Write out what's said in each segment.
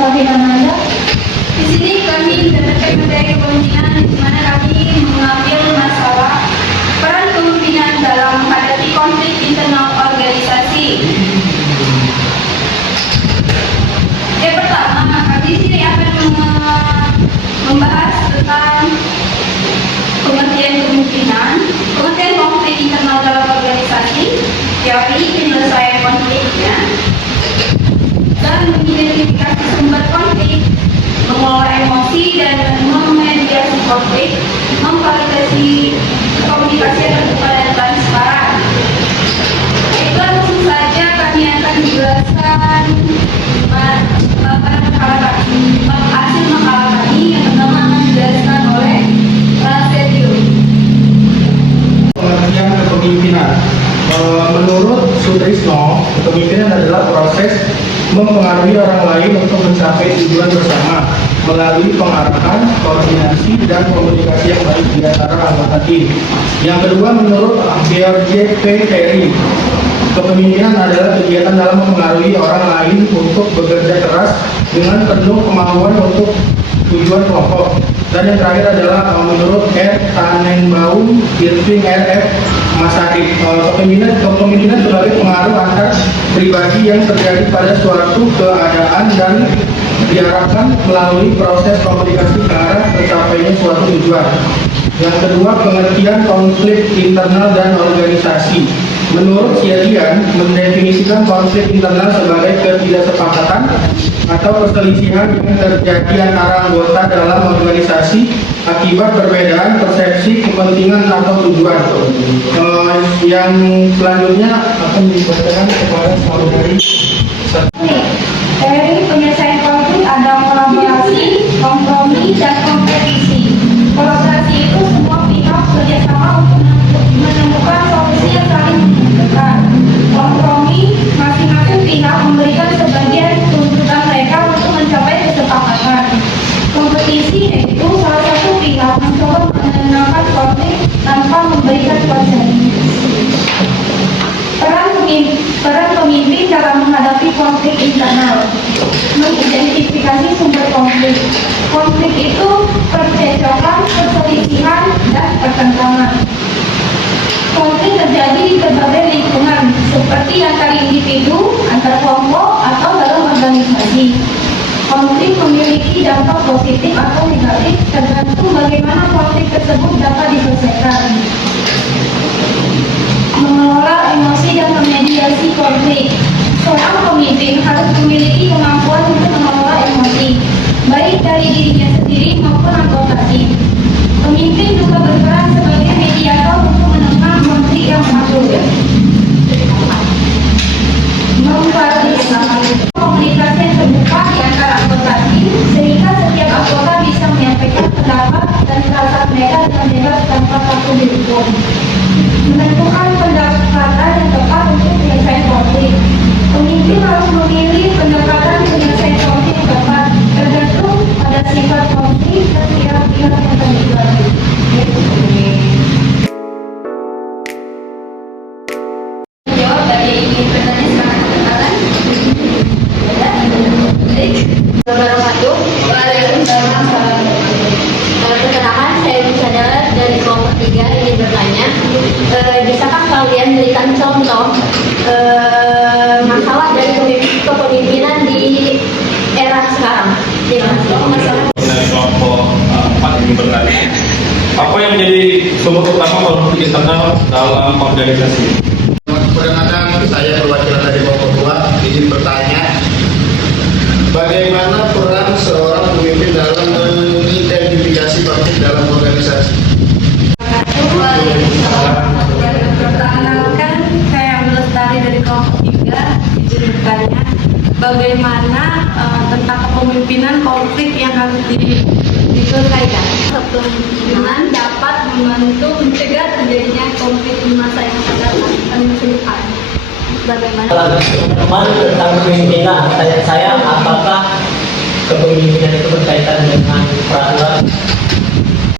sebagai remaja. Di sini kami mendapatkan materi kepemimpinan di mana kami mengambil masalah peran kepemimpinan dalam menghadapi konflik internal organisasi. Yang pertama, kami di sini akan membahas tentang pengertian kepemimpinan, pengertian konflik internal dalam organisasi, teori penyelesaian konfliknya, dan mengidentifikasi sumber konflik, mengelola emosi dan memediasi konflik, memvalidasi komunikasi yang terbuka dan transparan. Baiklah, langsung saja kami akan menjelaskan hasil makalah kami yang pertama akan dijelaskan oleh Prasetyo. Pengertian kepemimpinan. Menurut Sutrisno, kepemimpinan adalah proses mempengaruhi orang lain untuk mencapai tujuan bersama melalui pengarahan, koordinasi, dan komunikasi yang baik di antara anggota tim. Yang kedua, menurut George P. Terry, kepemimpinan adalah kegiatan dalam mempengaruhi orang lain untuk bekerja keras dengan penuh kemauan untuk tujuan kelompok. Dan yang terakhir adalah menurut R. Tannenbaum, Irving R.F. Masari, kepemimpinan sebagai pengaruh antar pribadi yang terjadi pada suatu keadaan dan diarahkan melalui proses komunikasi ke arah tercapainya suatu tujuan. Yang kedua, pengertian konflik internal dan organisasi. Menurut Siadian, mendefinisikan konflik internal sebagai ketidaksepakatan atau perselisihan yang terjadi antara anggota dalam organisasi akibat perbedaan persepsi, kepentingan, atau tujuan. Yang selanjutnya akan dibacakan kepada saudari. Teori penyelesaian konflik ada kolaborasi, kompromi, dan kompetisi. Kolaborasi itu semua pihak bekerjasama untuk menemukan solusi yang saling membutuhkan. Kompromi, masing-masing pihak memberikan sebagian tuntutan mereka untuk mencapai kesepakatan. Kompetisi yaitu salah satu pihak mencoba menenangkan konflik tanpa memberikan konsesi. Peran pemimpin dalam menghadapi konflik internal. Mengidentifikasi sumber konflik. Konflik itu percekcokan, perselisihan, dan pertentangan. Konflik terjadi di berbagai lingkungan, seperti antar individu, antar kelompok, atau dalam organisasi. Konflik memiliki dampak positif atau negatif tergantung bagaimana konflik tersebut dapat diselesaikan. Mengelola emosi dan memediasi konflik. Seorang pemimpin harus memiliki kemampuan untuk mengelola emosi, baik dari dirinya sendiri maupun anggota tim. Pemimpin juga berperan sebagai mediator untuk menenangkan konflik yang muncul. Memfasilitasi komunikasi yang terbuka di antara anggota tim, sehingga setiap anggota bisa menyampaikan pendapat dan perasaan mereka dengan bebas tanpa takut dihukum. Menentukan pendekatan yang tepat untuk penyelesaian konflik. Pemimpin harus memilih pendekatan penyelesaian konflik yang tepat, tergantung pada sifat konflik dan pihak-pihak yang terlibat. Jawab dari pertanyaan sekarang kenalan. Wabarakatuh. Waalaikumsalam. Perkenalkan, saya Rusada dari kelompok 3 ingin bertanya, bisakah kalian berikan contoh masalah dari kepemimpinan di era sekarang? Dari kelompok 4 ingin bertanya, apa yang menjadi sumber utama konflik internal dalam organisasi? Perkenalkan, saya perwakilan dari kelompok 2 izin bertanya, bagaimana peran seorang pemimpin dalam mengidentifikasi konflik dalam organisasi? Perkenalkan, saya Lestari dari kelompok 3 izin bertanya, bagaimana tentang kepemimpinan konflik yang harus diselesaikan. Kepemimpinan dapat membantu mencegah terjadinya konflik di masa yang akan datang. Bagaimana? Teman tentang kepemimpinan, saya apakah kepemimpinan itu berkaitan dengan peraturan?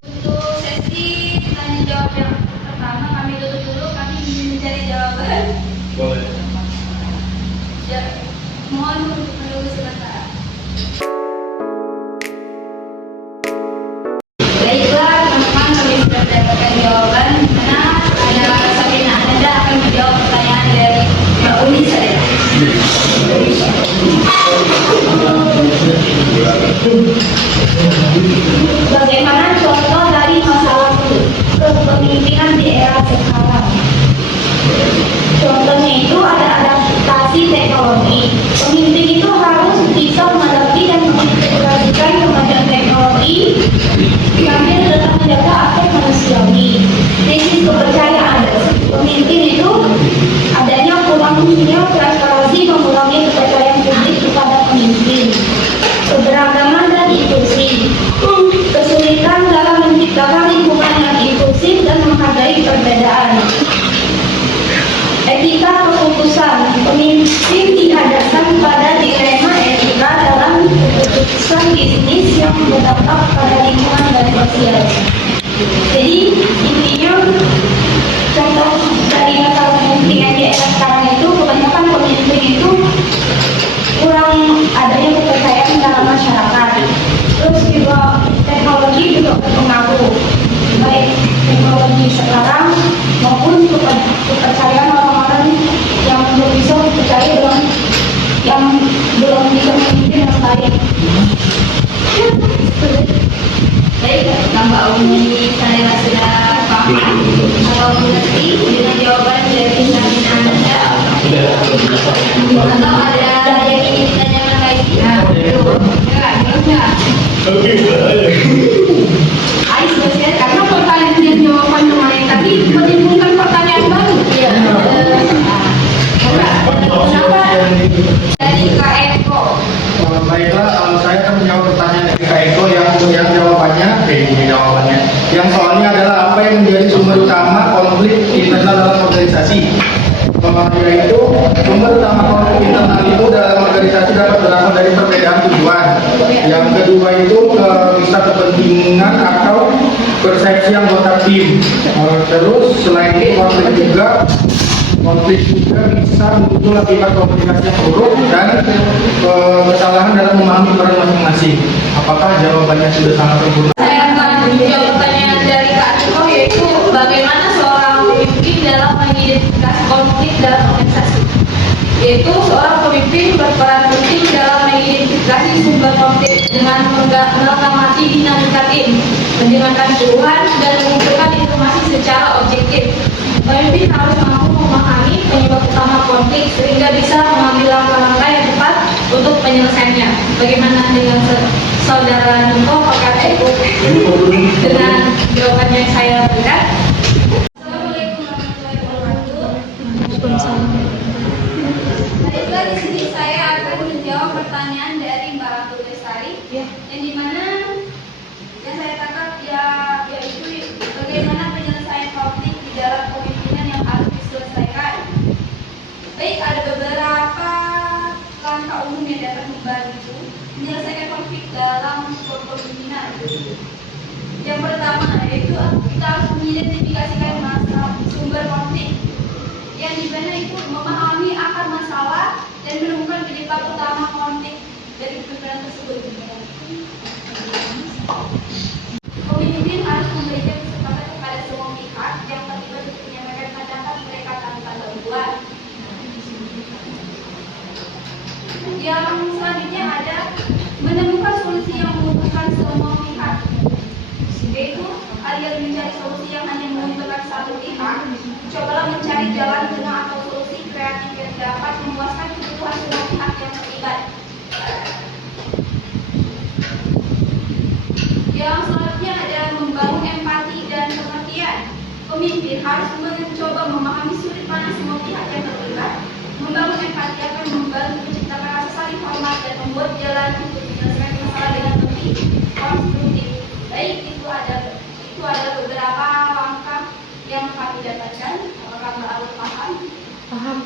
Untuk sesi tanya jawab yang pertama, kami tutup dulu, kami ingin mencari jawaban. Boleh. Ya, mohon untuk menunggu sebentar. Bagaimana contoh dari masalah kepemimpinan di era sekarang? Contohnya itu ada adaptasi teknologi. Pemimpin itu harus bisa menghadapi dan mengintegrasikan kemajuan teknologi sambil tetap menjaga aspek manusiawi. Krisis kepercayaan. Pemimpin itu adanya kurangnya transparansi mengurangi kepercayaan publik kepada pemimpin. Keberagaman dan inklusi. Kesulitan dalam menciptakan lingkungan yang inklusif dan menghargai perbedaan. Etika keputusan. Pemimpin dihadapkan pada dilema etika dalam keputusan bisnis yang berdampak pada lingkungan dan sosial. Jadi intinya contoh dari masalah kepemimpinan di era sekarang itu kebanyakan pemimpin itu kurang adanya kepercayaan dalam masyarakat. Terus juga teknologi juga berpengaruh, baik teknologi sekarang maupun kepercayaan orang-orang yang belum bisa percaya dengan yang belum bisa memimpin yang baik. Baik, Mbak Umi, saya sudah paham atau mengerti dengan jawaban dari Anda. Atau ada yang ingin ditanyakan lagi? Ais bersedia karena pertanyaan dan jawaban kemarin tadi menimbulkan pertanyaan baru. Iya. Kenapa dari Kak Eko? Baiklah, saya akan menjawab pertanyaan dari Kak Eko yang jawabannya, yang soalnya adalah apa yang menjadi sumber utama konflik internal dalam organisasi. Yaitu sumber utama konflik internal itu dalam organisasi dapat berasal dari perbedaan tujuan. Yang kedua itu bisa kepentingan atau persepsi anggota tim. Terus selain itu konflik juga bisa muncul akibat komunikasi yang buruk dan kesalahan dalam memahami peran masing-masing. Apakah jawabannya sudah sangat sempurna? Saya akan menjawab pertanyaan dari Kak Eko, yaitu bagaimana seorang pemimpin dalam mengidentifikasi konflik dalam organisasi. Yaitu seorang pemimpin berperan penting dalam mengidentifikasi sumber konflik dengan mengamati dinamika tim, mendengarkan keluhan dan mengumpulkan informasi secara objektif. Pemimpin harus mampu memahami penyebab utama konflik sehingga bisa mengambil langkah-langkah yang tepat untuk penyelesaiannya. Bagaimana dengan saudara Niko, Pak Eko, dengan jawaban yang saya berikan? Assalamualaikum warahmatullahi wabarakatuh. Baiklah, di sini saya akan menjawab pertanyaan dari Mbak Ratu Lestari, yang dimana yang saya tangkap yaitu bagaimana penyelesaian konflik di dalam kepemimpinan yang harus diselesaikan. Baik, ada beberapa langkah umum yang dapat membantu menyelesaikan konflik dalam kepemimpinan. Yang pertama yaitu kita harus mengidentifikasikan masalah sumber konflik, yang dimana itu memahami akar masalah dan menemukan penyebab utama konflik dari kepemimpinan tersebut. Pemimpin harus memberikan kesempatan kepada semua pihak yang terlibat untuk menyampaikan pendapat mereka tanpa gangguan. Yang selanjutnya ada menemukan solusi yang menguntungkan semua pihak, yaitu alias mencari solusi yang hanya menguntungkan satu pihak. Cobalah mencari jalan tengah atau solusi kreatif yang dapat memuaskan kebutuhan semua pihak yang terlibat. Yang selanjutnya ada membangun empati dan pengertian. Pemimpin harus mencoba memahami sudut pandang semua pihak yang terlibat. Membangun empati akan membantu menciptakan rasa saling hormat dan membuat jalan untuk menyelesaikan masalah dengan lebih konstruktif. Baik, itu ada beberapa langkah yang kami dapatkan. Apakah Mbak Alur paham? Paham.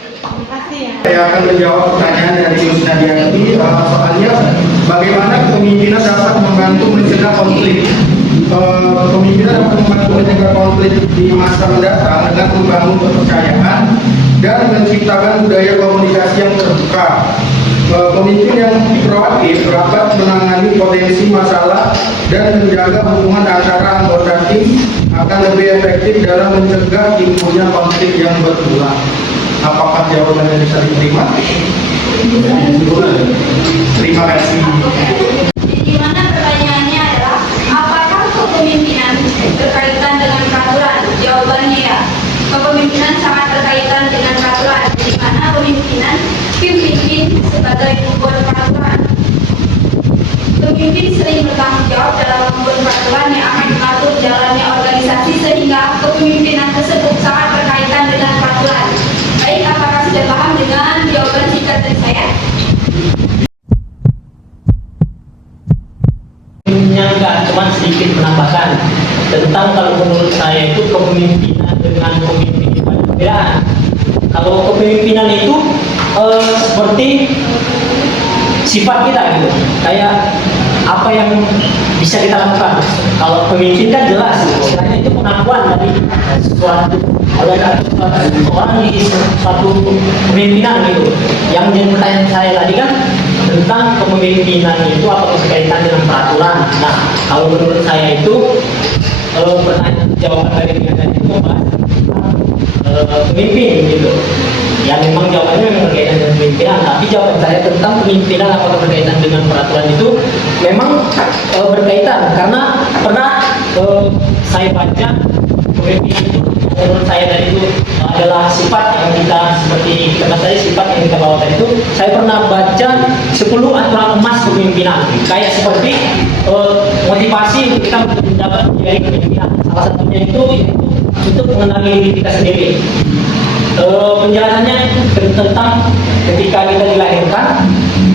Terima kasih ya. Saya akan menjawab pertanyaan dari Yusna Dianti, soalnya bagaimana kepemimpinan dapat membantu mencegah konflik. Pemimpinan dapat membantu mencegah konflik di masa mendatang dengan membangun kepercayaan dan menciptakan budaya komunikasi yang terbuka. Pemimpin yang proaktif dapat menangani potensi masalah dan menjaga hubungan antara anggota tim akan lebih efektif dalam mencegah timbulnya konflik yang berulang. Apakah jawabannya bisa diterima? Terima kasih. Pemimpin sering bertanggung jawab dalam membuat peraturan yang akan mengatur jalannya organisasi sehingga kepemimpinan tersebut sangat berkaitan dengan peraturan. Baik, apakah sudah paham dengan jawaban singkat dari saya? Enggak, cuma sedikit menambahkan tentang kalau menurut saya itu kepemimpinan dengan pemimpin itu ada perbedaan. Kalau kepemimpinan itu seperti sifat kita gitu, kayak apa yang bisa kita lakukan. Kalau pemimpin kan jelas, istilahnya itu pengakuan dari sesuatu. Kalau ada orang di suatu kepemimpinan gitu. Yang jadi pertanyaan saya tadi kan tentang kepemimpinan itu apa berkaitan dengan peraturan. Nah, kalau menurut saya itu pertanyaan jawaban dari tadi itu membahas pemimpin gitu. Ya memang jawabannya memang berkaitan dengan pemimpinan, tapi jawaban saya tentang pemimpinan apakah berkaitan dengan peraturan itu memang berkaitan, karena pernah saya baca pemimpinan itu menurut saya tadi itu adalah sifat yang kita seperti kata saya sifat yang kita bawa tadi itu. Saya pernah baca 10 aturan emas kepemimpinan, kayak seperti motivasi untuk kita dapat menjadi kepemimpinan. Salah satunya itu untuk mengenali diri kita sendiri. Penjelasannya tentang ketika kita dilahirkan,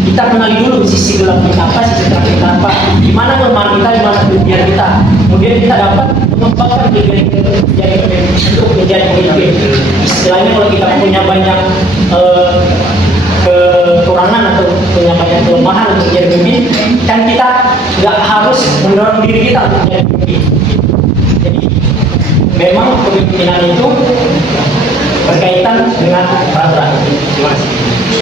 kita kenali dulu sisi gelap kita apa, sisi terang kita apa, di mana kelemahan kita, di mana kelebihan kita. Kemudian kita dapat mengembangkan diri kita untuk menjadi pemimpin. Istilahnya kalau kita punya banyak kekurangan atau punya banyak kelemahan untuk menjadi pemimpin, kan kita nggak harus mendorong diri kita untuk menjadi pemimpin. Jadi memang kepemimpinan itu berkaitan dengan peraturan. Terima kasih.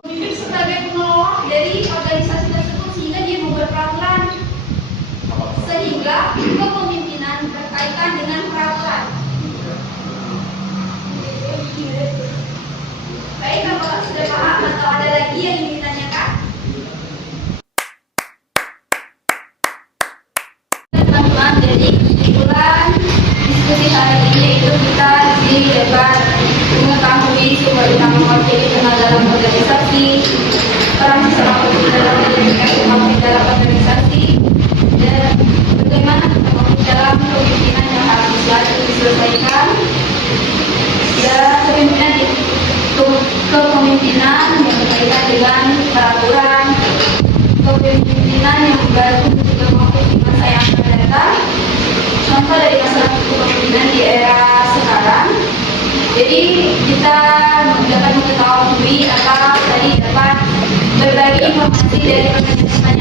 Pemimpin sebagai pengelola dari organisasi tersebut sehingga dia membuat peraturan sehingga kepemimpinan berkaitan dengan peraturan. Baik, apakah sudah paham atau ada lagi yang ingin ditanyakan? Teman-teman, jadi kesimpulan diskusi hari ini itu kita di dapat mengetahui sumber utama konflik internal dalam organisasi, peran seseorang pemimpin dalam menjadikan konflik dalam organisasi, dan bagaimana konflik dalam kepemimpinan yang harus diselesaikan, dan kepemimpinan yang berkaitan dengan peraturan, kepemimpinan yang baru juga konflik di masa yang akan datang. Contoh dari masalah kepemimpinan di era sekarang. Jadi kita dapat mengetahui apa tadi dapat berbagi informasi dari organisasi